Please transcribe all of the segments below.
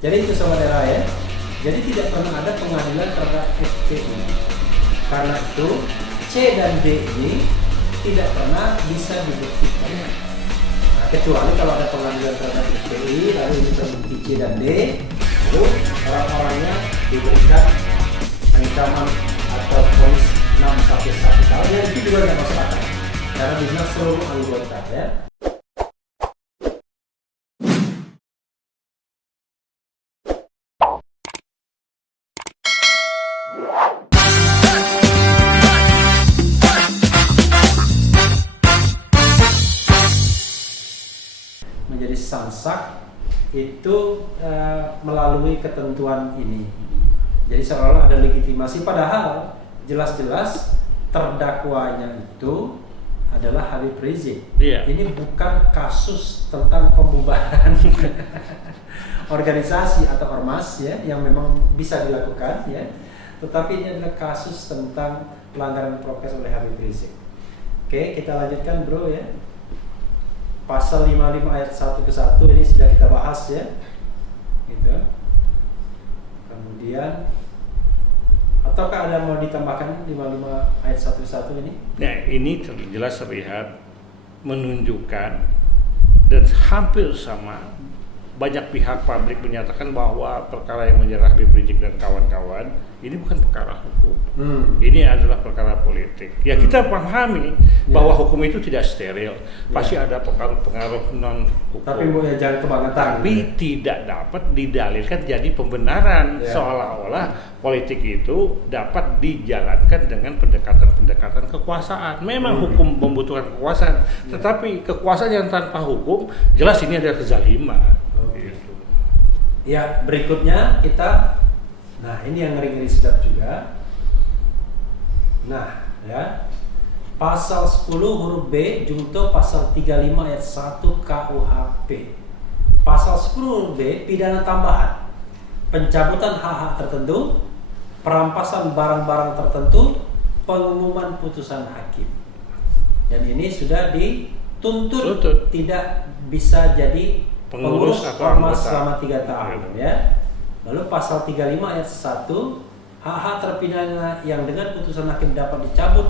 Jadi itu saudara ya. Jadi tidak pernah ada pengadilan terhadap FPI. Karena itu C dan D ini tidak pernah bisa dibuktikan. Nah, kecuali kalau ada pengadilan terhadap FPI lalu ini terbukti C dan D, lalu orang-orangnya diberikan ancaman atau vonis 6 sampai 1 tahun. Ya itu juga tidak masuk akal. Karena bisa seluruh anggota ya. Menjadi sansak itu melalui ketentuan ini. Jadi seolah-olah ada legitimasi, padahal jelas-jelas terdakwanya itu adalah Habib Rizik. Iya. Ini bukan kasus tentang pembubaran organisasi atau ormas ya, yang memang bisa dilakukan ya. Tetapi ini adalah kasus tentang pelanggaran prokes oleh Habib Rizik. Oke, kita lanjutkan bro ya. Pasal 55 ayat 1 ke 1 ini sudah kita bahas ya. Gitu. Kemudian ataukah ada mau ditambahkan 55 ayat 1 ke 1 ini? Nah, ini jelas terlihat menunjukkan dan hampir sama, banyak pihak publik menyatakan bahwa perkara yang menjerat Habib Rizik dan kawan-kawan ini bukan perkara hukum. Ini adalah perkara politik. Ya kita pahami bahwa hukum itu tidak steril. Pasti ada pengaruh-pengaruh non hukum. Tapi ya jangan kebangetan. Tapi tidak dapat didalilkan jadi pembenaran, seolah-olah politik itu dapat dijalankan dengan pendekatan-pendekatan kekuasaan. Memang hukum membutuhkan kekuasaan, tetapi kekuasaan yang tanpa hukum jelas ini adalah kezaliman. Gitu. Ya, berikutnya kita, nah ini yang ngeri-ngeri sedap juga. Nah, ya. Pasal 10 huruf B junto pasal 35 ayat 1 KUHP. Pasal 10 huruf B pidana tambahan, pencabutan hak-hak tertentu, perampasan barang-barang tertentu, pengumuman putusan hakim. Dan ini sudah dituntut tidak bisa jadi pengurus ormas selama 3 tahun ya. Lalu pasal 35 ayat 1, hak-hak terpidana yang dengan putusan hakim dapat dicabut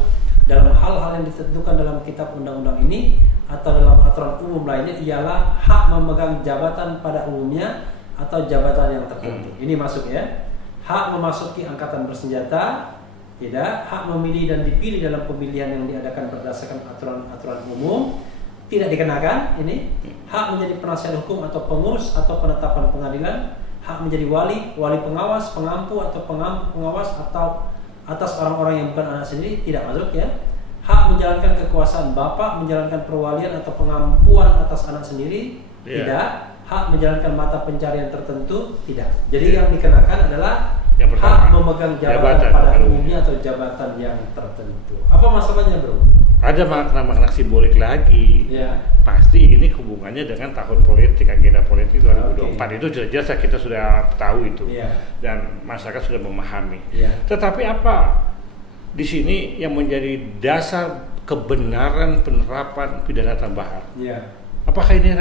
dalam hal-hal yang ditentukan dalam kitab undang-undang ini atau dalam aturan umum lainnya ialah hak memegang jabatan pada umumnya atau jabatan yang tertentu. Ini masuk ya. Hak memasuki angkatan bersenjata, tidak. Hak memilih dan dipilih dalam pemilihan yang diadakan berdasarkan aturan-aturan umum, tidak dikenakan. Ini hak menjadi penasihat hukum atau pengurus atau penetapan pengadilan, hak menjadi wali pengawas, pengampu atau pengampu pengawas atau atas orang-orang yang bukan anak sendiri, tidak masuk ya. Hak menjalankan kekuasaan bapak, menjalankan perwalian atau pengampuan atas anak sendiri, tidak. Hak menjalankan mata pencarian tertentu, tidak. Jadi yang dikenakan adalah hak memegang jabatan pada umumnya atau jabatan yang tertentu. Apa masalahnya bro? Ada makna-makna simbolik lagi. Ya. Pasti ini hubungannya dengan tahun politik, agenda politik 2024. Itu jelas kita sudah tahu itu. Dan masyarakat sudah memahami. Tetapi apa di sini yang menjadi dasar kebenaran penerapan pidana tambahan? Apakah ini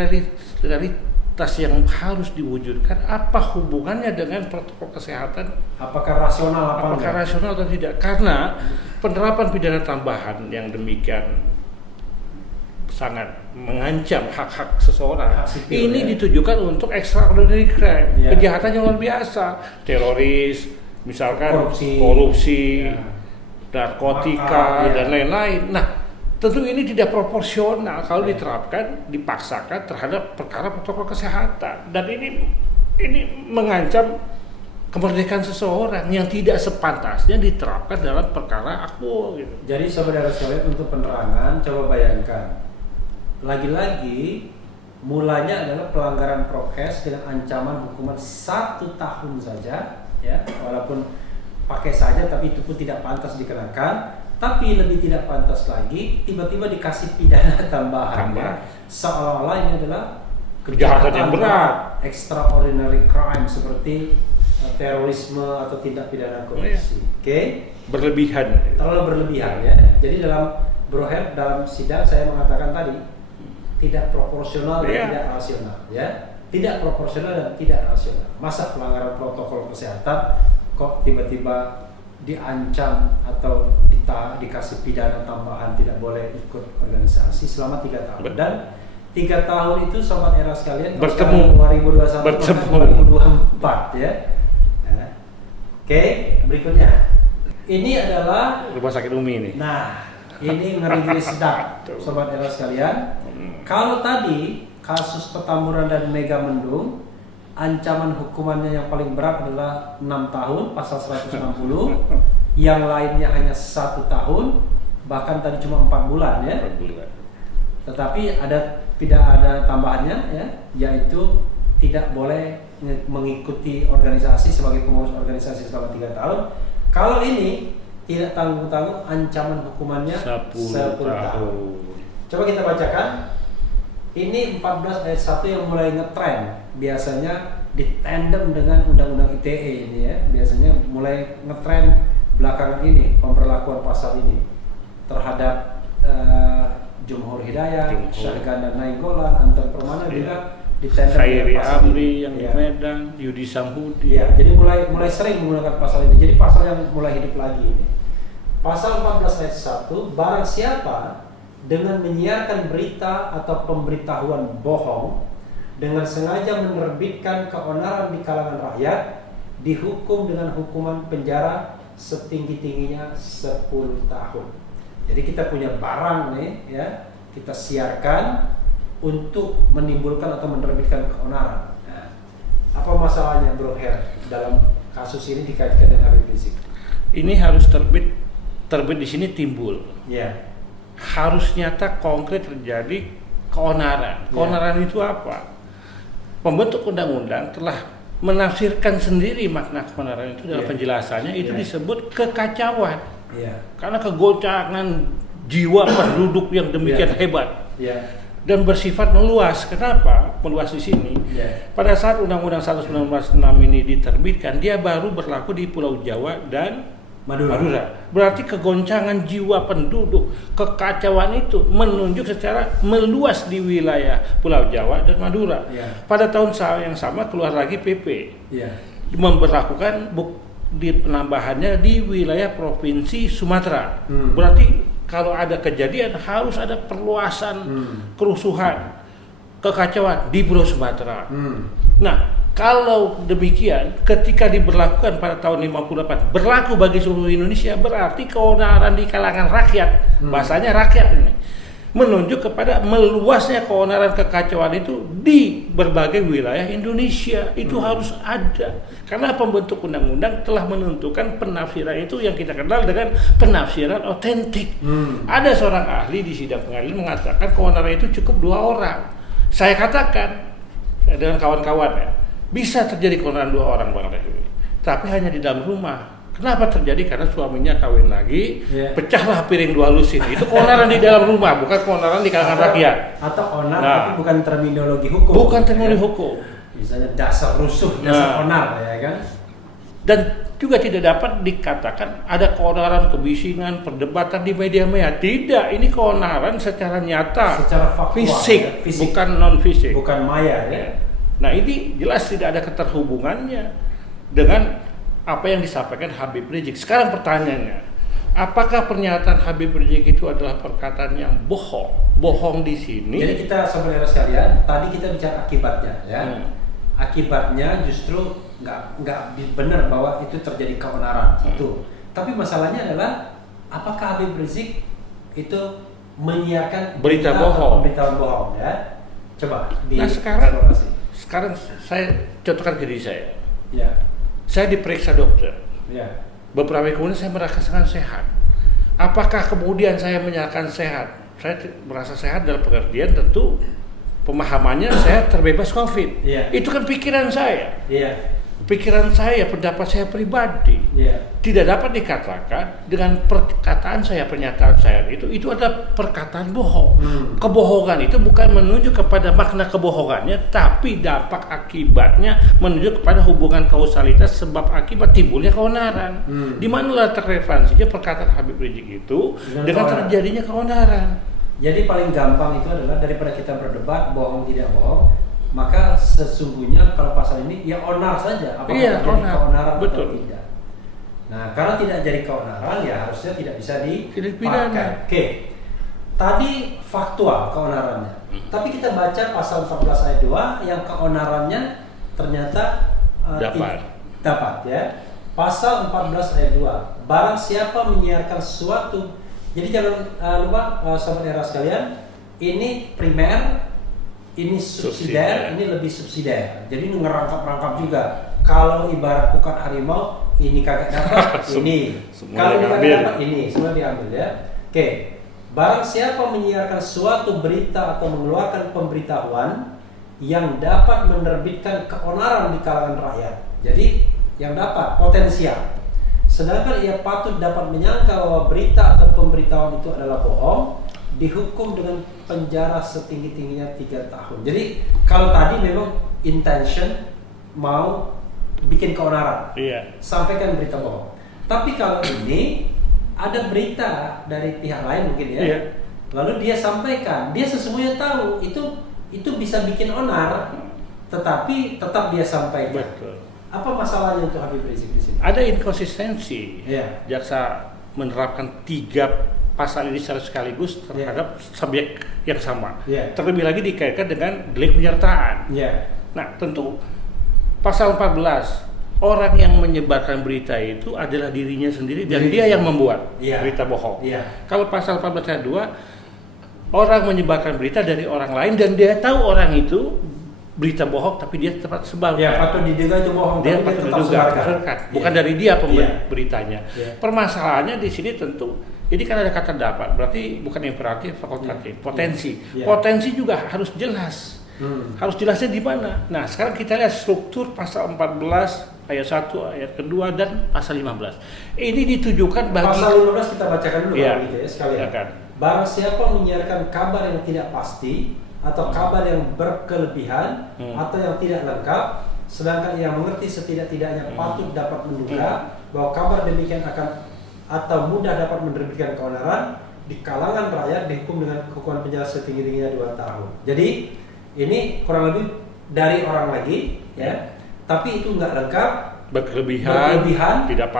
realitas yang harus diwujudkan? Apa hubungannya dengan protokol kesehatan? Apakah rasional rasional atau tidak? Karena penerapan pidana tambahan yang demikian sangat mengancam hak-hak seseorang ini ditujukan untuk extraordinary crime, kejahatan yang luar biasa, teroris, misalkan korupsi, narkotika dan lain-lain. Nah, tentu ini tidak proporsional kalau diterapkan, dipaksakan terhadap perkara protokol kesehatan, dan ini mengancam kemerdekaan seseorang yang tidak sepantasnya diterapkan dalam perkara akul gitu. Jadi saudara sekalian, untuk penerangan, coba bayangkan, lagi-lagi mulanya adalah pelanggaran prokes dengan ancaman hukuman 1 tahun saja ya, walaupun pakai saja, tapi itu pun tidak pantas dikenakan. Tapi lebih tidak pantas lagi, tiba-tiba dikasih pidana tambahan ya, seolah-olah ini adalah kejahatan yang berat, extraordinary crime seperti terorisme atau tindak pidana korupsi. Berlebihan. Terlalu berlebihan ya. Jadi dalam sidang saya mengatakan tadi tidak proporsional dan tidak rasional ya. tidak proporsional dan tidak rasional. Masa pelanggaran protokol kesehatan kok tiba-tiba diancam atau dikasih pidana tambahan tidak boleh ikut organisasi selama 3 tahun. Dan 3 tahun itu sobat era sekalian bertemu 2021 2024 ya. Oke, berikutnya. Ini adalah Rumah Sakit Umi ini. Nah, ini ngeri-ngeri sedap sobat era sekalian. Kalau tadi kasus Petamburan dan Mega Mendung, ancaman hukumannya yang paling berat adalah 6 tahun pasal 160, yang lainnya hanya 1 tahun, bahkan tadi cuma 4 bulan ya. 4 bulan. Tetapi tidak ada tambahannya ya, yaitu tidak boleh mengikuti organisasi sebagai pengurus organisasi selama 3 tahun. Kalau ini tidak tanggung-tanggung, ancaman hukumannya 10 tahun. Coba kita bacakan. Ini 14 ayat 1 yang mulai ngetren. Biasanya ditandem dengan undang-undang ITE ini ya. Biasanya mulai ngetren belakangan ini pemberlakuan pasal ini terhadap Jumhur Hidayat, Syahganda Nainggolan, Anton Permana juga ditandem Khairi dengan pasal Amri ini. yang di Ya. Medan, Yudi Samhudi. Ya, jadi mulai sering menggunakan pasal ini. Jadi pasal yang mulai hidup lagi ini. Pasal 14 ayat 1, barang siapa dengan menyiarkan berita atau pemberitahuan bohong dengan sengaja menerbitkan keonaran di kalangan rakyat dihukum dengan hukuman penjara setinggi-tingginya 10 tahun. Jadi kita punya barang nih ya, kita siarkan untuk menimbulkan atau menerbitkan keonaran. Nah, apa masalahnya Bro Her dalam kasus ini dikaitkan dengan Habib Rizik? Ini harus terbit di sini timbul. Ya. Harus nyata konkret terjadi keonaran. Keonaran itu apa? Pembentuk undang-undang telah menafsirkan sendiri makna keonaran itu dalam penjelasannya itu disebut kekacauan. Karena kegoncangan jiwa penduduk yang demikian hebat. Dan bersifat meluas. Kenapa meluas di sini? Pada saat Undang-Undang 119 ini diterbitkan, dia baru berlaku di Pulau Jawa dan Madura. Berarti kegoncangan jiwa penduduk, kekacauan itu menunjuk secara meluas di wilayah Pulau Jawa dan Madura. Pada tahun yang sama keluar lagi PP, memberlakukan di penambahannya di wilayah Provinsi Sumatera. Berarti kalau ada kejadian harus ada perluasan kerusuhan, kekacauan di Pulau Sumatera. Nah, kalau demikian, ketika diberlakukan pada tahun 58 berlaku bagi seluruh Indonesia, berarti keonaran di kalangan rakyat, bahasanya rakyat ini, menunjuk kepada meluasnya keonaran kekacauan itu di berbagai wilayah Indonesia. Itu harus ada, karena pembentuk undang-undang telah menentukan penafsiran itu yang kita kenal dengan penafsiran otentik. Ada seorang ahli di sidang pengadilan mengatakan keonaran itu cukup 2 orang. Saya katakan dengan kawan-kawan ya, bisa terjadi keonaran 2 orang Bang Refli, tapi hanya di dalam rumah. Kenapa terjadi? Karena suaminya kawin lagi, pecahlah piring 2 lusin. Itu keonaran di dalam rumah, bukan keonaran di kalangan rakyat. Atau onar, tapi bukan terminologi hukum. Bukan terminologi hukum. Misalnya dasar rusuh, dasar onar, ya kan? Dan juga tidak dapat dikatakan ada keonaran, kebisingan, perdebatan di media-media. Tidak, ini keonaran secara nyata, secara faktual, fisik, fisik, bukan non-fisik, bukan maya ya. Nah, ini jelas tidak ada keterhubungannya dengan apa yang disampaikan Habib Rizik. Sekarang pertanyaannya, apakah pernyataan Habib Rizik itu adalah perkataan yang bohong? Bohong di sini. Jadi kita saudara sekalian, tadi kita bicara akibatnya ya. Akibatnya justru nggak benar bahwa itu terjadi keonaran itu. Tapi masalahnya adalah apakah Habib Rizik itu menyiarkan berita bohong? Berita bohong ya. Coba sekarang saya contohkan ke diri saya. Ya. Saya diperiksa dokter. Ya. Beberapa hari kemudian saya merasakan sehat. Apakah kemudian saya menyatakan sehat? Saya merasa sehat dalam pengertian tentu pemahamannya saya terbebas COVID. Ya. Itu kan pikiran saya. Iya. Pikiran saya, pendapat saya pribadi. Tidak dapat dikatakan dengan perkataan saya, pernyataan saya itu adalah perkataan bohong. Kebohongan itu bukan menunjuk kepada makna kebohongannya, tapi dampak akibatnya menunjuk kepada hubungan kausalitas sebab akibat timbulnya keonaran. Di mana letak relevansinya perkataan Habib Rizik itu dengan terjadinya keonaran? Jadi paling gampang itu adalah daripada kita berdebat bohong tidak bohong, maka sesungguhnya kalau pasal ini ya onar saja, apakah Iya, terjadi onar. keonaran atau Betul. tidak. Nah, karena tidak jadi keonaran ya harusnya tidak bisa Tidak pidana. dipakai. Oke. Tadi faktual keonarannya. Tapi kita baca pasal 14 ayat 2 yang keonarannya ternyata dapat ya. Pasal 14 ayat 2. Barang siapa menyiarkan sesuatu. Jadi jangan lupa sobat era sekalian, ini primer, ini subsidiar, ini lebih subsidiar. Jadi ngerangkap-rangkap juga. Kalau ibarat bukan harimau, ini kagak dapat, ini. Kalau ini kagak dapat, ini semua diambil ya. Oke. Barang siapa menyiarkan suatu berita atau mengeluarkan pemberitahuan yang dapat menerbitkan keonaran di kalangan rakyat. Jadi yang dapat potensial. Sedangkan ia patut dapat menyangka bahwa berita atau pemberitahuan itu adalah bohong, dihukum dengan penjara setinggi-tingginya 3 tahun. Jadi kalau tadi memang intention mau bikin keonaran, sampaikan berita bohong. Tapi kalau ini ada berita dari pihak lain mungkin ya, lalu dia sampaikan, dia sesungguhnya tahu itu bisa bikin onar, tetapi tetap dia sampaikan. Betul. Apa masalahnya untuk Habib Rizik di sini? Ada inkonsistensi. Iya. Jaksa menerapkan 3 pasal ini secara sekaligus terhadap subjek yang sama. Iya. Terlebih lagi dikaitkan dengan delik penyertaan. Iya. Nah, tentu pasal 14 orang yang menyebarkan berita itu adalah dirinya sendiri dan dia yang membuat berita bohong. Iya. Kalau pasal 14 ayat 2 orang menyebarkan berita dari orang lain dan dia tahu orang itu berita bohong tapi dia tetap sebarkan. Ya, patut diduga itu bohong, dia tapi patut tetap diduga, bukan dari dia beritanya. Yeah. Permasalahannya di sini tentu, jadi kan ada kata dapat, berarti bukan imperatif, fakultatif, potensi. Yeah. Potensi juga harus jelas. Harus jelasnya di mana. Nah, sekarang kita lihat struktur pasal 14 ayat 1, ayat kedua dan pasal 15. Ini ditujukan bagi pasal 15 kita bacakan dulu ya, gitu ya sekalian. Silakan. Barang siapa menyiarkan kabar yang tidak pasti atau kabar yang berkelebihan atau yang tidak lengkap, sedangkan ia mengerti setidak-tidaknya patut dapat menduga bahwa kabar demikian akan atau mudah dapat menerbitkan keonaran di kalangan rakyat, dihukum dengan hukuman penjara setinggi-tingginya 2 tahun. Jadi ini kurang lebih dari orang lagi ya, tapi itu nggak lengkap, berlebihan, tidak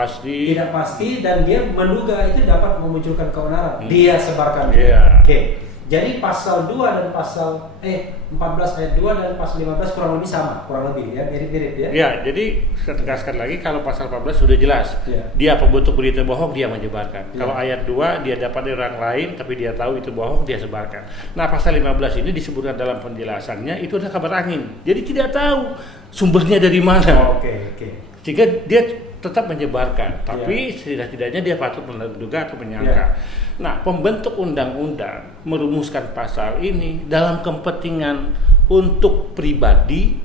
pasti dan dia menduga itu dapat memunculkan keonaran. Dia sebarkan. Oke. Jadi pasal 2 dan pasal 14 ayat 2 dan pasal 15 kurang lebih sama, kurang lebih ya, mirip-mirip ya. Ya, jadi saya tegaskan lagi kalau pasal 14 sudah jelas. Dia pembentuk berita bohong, dia menyebarkan. Kalau ayat 2 dia dapat dari orang lain tapi dia tahu itu bohong, dia sebarkan. Nah, pasal 15 ini disebutkan dalam penjelasannya itu adalah kabar angin. Jadi tidak tahu sumbernya dari mana. Oke. Sehingga dia tetap menyebarkan, tapi setidak-tidaknya dia patut menduga atau menyangka. Nah, pembentuk undang-undang merumuskan pasal ini dalam kepentingan untuk pribadi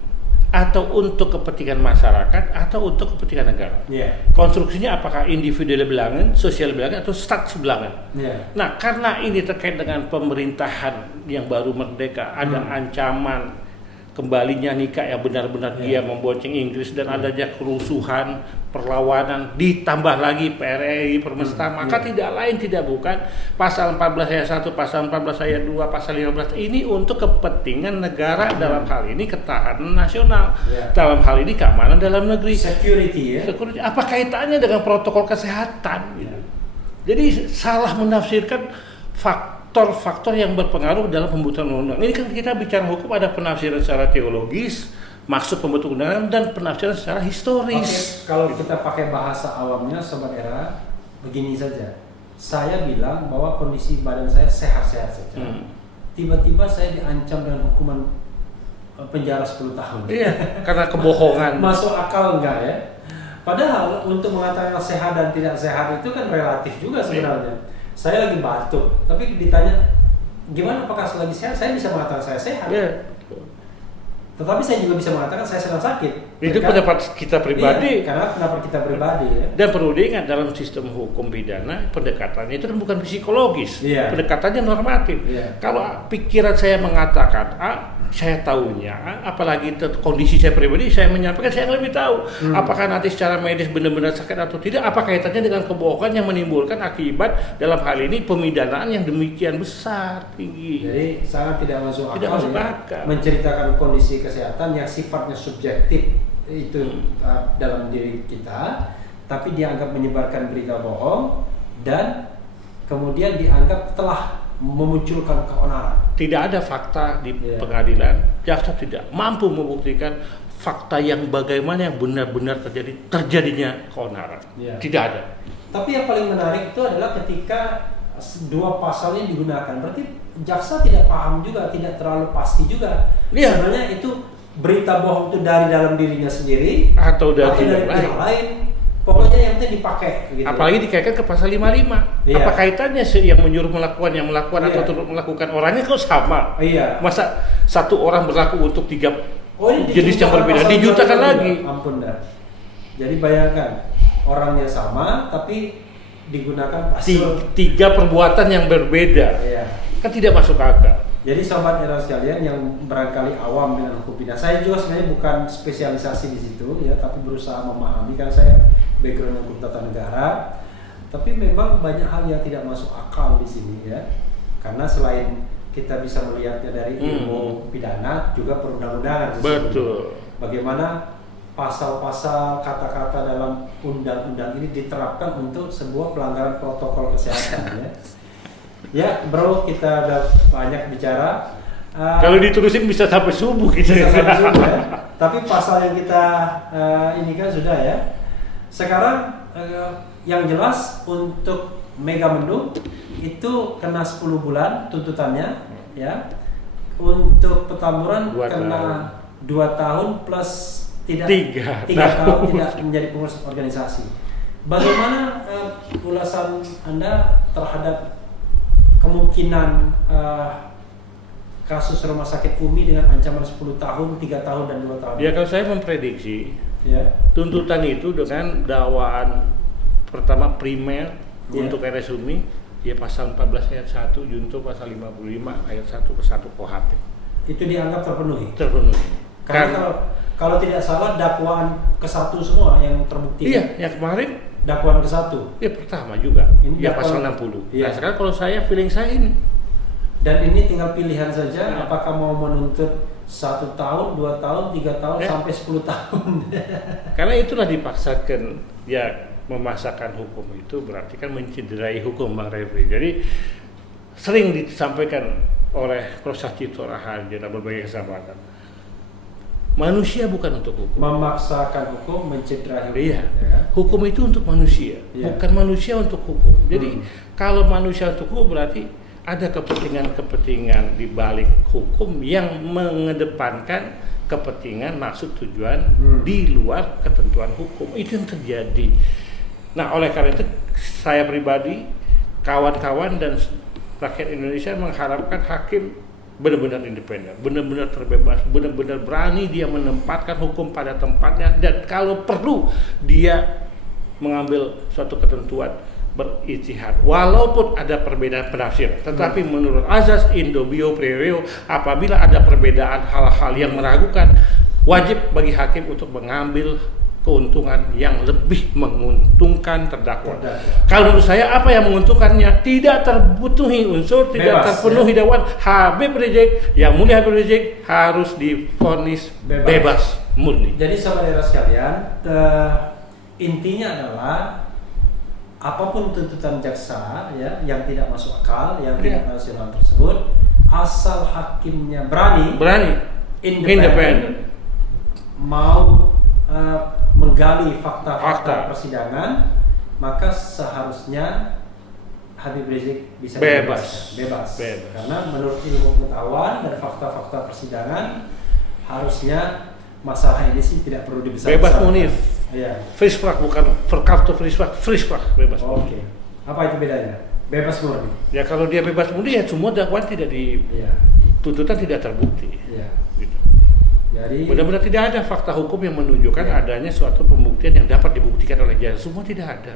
atau untuk kepentingan masyarakat atau untuk kepentingan negara. Konstruksinya apakah individu belangan, sosial belangan atau stat belangan. Nah, karena ini terkait dengan pemerintahan yang baru merdeka, ada ancaman kembalinya nikah yang benar-benar dia membonceng Inggris dan adanya kerusuhan, perlawanan, ditambah lagi PRRI permesta, maka tidak lain tidak bukan pasal 14 ayat 1, pasal 14 ayat 2, pasal 15 ini untuk kepentingan negara, dalam hal ini ketahanan nasional, dalam hal ini keamanan dalam negeri, security. Apa kaitannya dengan protokol kesehatan? Jadi salah menafsirkan faktor-faktor yang berpengaruh dalam pembuatan undang-undang. Ini kan kita bicara hukum, ada penafsiran secara teologis, maksud pembentuk undang-undang, dan penafsiran secara historis. Kalau kita pakai bahasa awamnya, Sobat Era, begini saja. Saya bilang bahwa kondisi badan saya sehat-sehat saja. Tiba-tiba saya diancam dengan hukuman penjara 10 tahun. Iya, karena kebohongan. Masuk akal enggak ya? Padahal untuk mengatakan sehat dan tidak sehat itu kan relatif juga sebenarnya. Saya lagi batuk, tapi ditanya gimana apakah selagi sehat? Saya bisa mengatakan saya sehat. Tetapi saya juga bisa mengatakan saya sedang sakit. Itu pendapat kita pribadi. Karena pendapat kita pribadi ya. Dan perlu diingat dalam sistem hukum pidana pendekatannya itu kan bukan psikologis, pendekatannya normatif. Kalau pikiran saya mengatakan A, saya tahunya, apalagi kondisi saya pribadi, saya menyampaikan saya yang lebih tahu. Apakah nanti secara medis benar-benar sakit atau tidak, apa kaitannya dengan kebohongan yang menimbulkan akibat dalam hal ini pemidanaan yang demikian besar, tinggi. Jadi sangat tidak masuk akal. Menceritakan kondisi kesehatan yang sifatnya subjektif itu dalam diri kita, tapi dianggap menyebarkan berita bohong dan kemudian dianggap telah memunculkan keonaran. Tidak ada fakta di pengadilan, jaksa tidak mampu membuktikan fakta yang bagaimana yang benar-benar terjadinya keonaran. Tidak ada. Tapi yang paling menarik itu adalah ketika dua pasal yang digunakan, berarti jaksa tidak paham juga, tidak terlalu pasti juga. Sebenarnya itu berita bohong itu dari dalam dirinya sendiri atau dari pihak lain. Pokoknya yang penting dipakai gitu. Apalagi dikaitkan ke pasal 55. Apa kaitannya yang menyuruh melakukan, yang melakukan atau turut melakukan, orangnya kok sama? Masa satu orang berlaku untuk tiga jenis yang berbeda, dijutakan lagi. Ampun dah. Jadi bayangkan, orangnya sama tapi digunakan pasal tiga perbuatan yang berbeda. Kan tidak masuk akal. Jadi sobat era sekalian yang barangkali awam dengan hukum pidana, saya juga sebenarnya bukan spesialisasi di situ ya, tapi berusaha memahami, kan saya background hukum tata negara. Tapi memang banyak hal yang tidak masuk akal di sini ya, karena selain kita bisa melihatnya dari ilmu pidana, juga perundang-undangan. Betul. Bagaimana pasal-pasal kata-kata dalam undang-undang ini diterapkan untuk sebuah pelanggaran protokol kesehatan ya. Ya bro, kita udah banyak bicara. Kalau diterusin bisa sampai subuh kita. Bisa sampai subuh ya. Tapi pasal yang kita ini kan sudah ya. Sekarang yang jelas untuk Megamendung itu kena 10 bulan tuntutannya ya. Untuk Petamburan kena 2 tahun plus tidak 3 tahun tidak menjadi pengurus organisasi. Bagaimana ulasan Anda terhadap kemungkinan kasus rumah sakit Umi dengan ancaman 10 tahun, 3 tahun dan 2 tahun? Ya, kalau saya memprediksi tuntutan itu dengan dakwaan pertama primer untuk RS Umi, ya pasal 14 ayat 1 junto pasal 55 ayat 1 ke 1 KUHP. Itu dianggap terpenuhi? Terpenuhi. Karena kalau tidak salah dakwaan ke-1 semua yang terbukti. Iya, yang kemarin dakwaan ke-1. Ya pertama juga. Ini ya pasal 60. Nah, sekarang kalau feeling saya ini. Dan ini tinggal pilihan saja, apakah mau menuntut 1 tahun, 2 tahun, 3 tahun sampai 10 tahun. Karena itulah dipaksakan ya, memaksakan hukum itu berarti kan mencederai hukum, Bang Refri. Jadi sering disampaikan oleh Prof. Cipto Raharjo dalam berbagai kesempatan. Manusia bukan untuk hukum. Memaksakan hukum, mencederai hukum. Iya. Hukum itu untuk manusia, bukan manusia untuk hukum. Jadi kalau manusia untuk hukum berarti ada kepentingan-kepentingan di balik hukum yang mengedepankan kepentingan maksud tujuan di luar ketentuan hukum. Itu yang terjadi. Nah, oleh karena itu saya pribadi, kawan-kawan dan rakyat Indonesia mengharapkan hakim benar-benar independen, benar-benar terbebas, benar-benar berani dia menempatkan hukum pada tempatnya, dan kalau perlu dia mengambil suatu ketentuan berijtihad walaupun ada perbedaan penafsiran, tetapi menurut azas indobio pro reo, apabila ada perbedaan hal-hal yang meragukan, wajib bagi hakim untuk mengambil keuntungan yang lebih menguntungkan terdakwa. Kalau menurut saya apa yang menguntungkannya tidak terpenuhi unsur, tidak terpenuhi dakwaan, Habib Rizik, yang mulia Habib Rizik harus divonis bebas murni. Jadi saudara sekalian, intinya adalah apapun tuntutan jaksa ya yang tidak masuk akal, yang tidak rasional tersebut, asal hakimnya berani independen, mau menggali fakta-fakta persidangan, maka seharusnya Habib Rizik bisa bebas. Karena menurut ilmu pengetahuan dan fakta-fakta persidangan, harusnya masalah ini sih tidak perlu dibesarkan. Bebas munif. Iya. Frisprach bukan verkafto frisprach bebas. Oke. Apa itu bedanya? Bebas murni. Ya kalau dia bebas murni ya semua dakwaan tidak tuntutan tidak terbukti. Iya. Gitu. Jadi benar-benar tidak ada fakta hukum yang menunjukkan adanya suatu pembuktian yang dapat dibuktikan oleh jaksa. Semua tidak ada.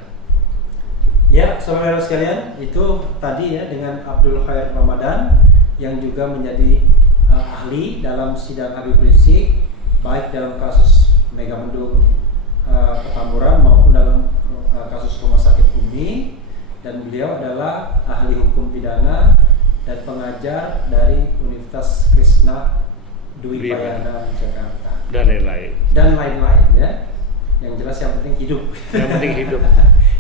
Ya, saudara sekalian, itu tadi ya dengan Abdul Khair Ramadan yang juga menjadi ahli dalam sidang Habib Rizik, baik dalam kasus Megamendung Petamburan maupun dalam kasus Rumah Sakit Umi, dan beliau adalah ahli hukum pidana dan pengajar dari Universitas Krishna Dwi Payana Jakarta dan lain-lain ya. Yang jelas yang penting hidup. Yang penting hidup.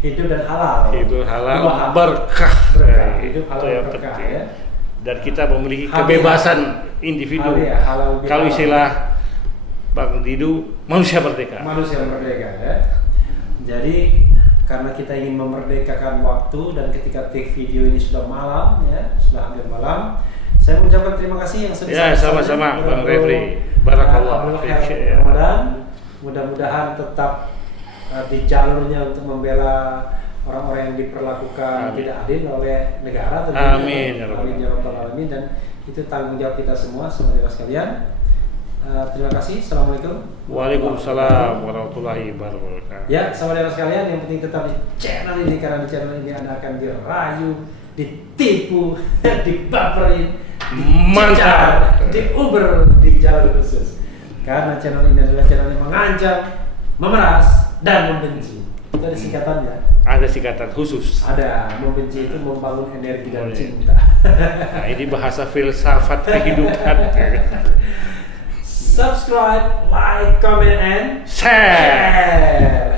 Hidup dan halal. Hidup halal, berkah. Hidup halal Itu yang berkah penting. ya. Dan kita memiliki kebebasan individu. Halal Kalau istilah Bang Didu, manusia merdeka. Manusia merdeka ya. Jadi karena kita ingin memerdekakan waktu dan ketika take video ini sudah malam ya, sudah hampir malam, saya mengucapkan terima kasih yang sebesar-besarnya. Ya, sama-sama Bang Refli. Barakallah. Ramadan. Mudah-mudahan tetap di jalurnya untuk membela orang-orang yang diperlakukan tidak adil oleh negara. Amin. Amin ya rabbal alamin. Dan itu tanggung jawab kita semua saudara sekalian. Terima kasih. Assalamualaikum. Waalaikumsalam warahmatullahi wabarakatuh. Ya, saudara sekalian, yang penting tetap di channel ini, karena di channel ini Anda akan dirayu, ditipu, dibaperin, mantap, diuber di jalur khusus. Karena channel ini adalah channel yang mengancam, memeras, dan membenci. Itu ada singkatannya. Ada singkatan khusus. Ada, membenci itu membangun energi dan cinta. Nah, ini bahasa filsafat kehidupan. Subscribe, like, comment, and Share.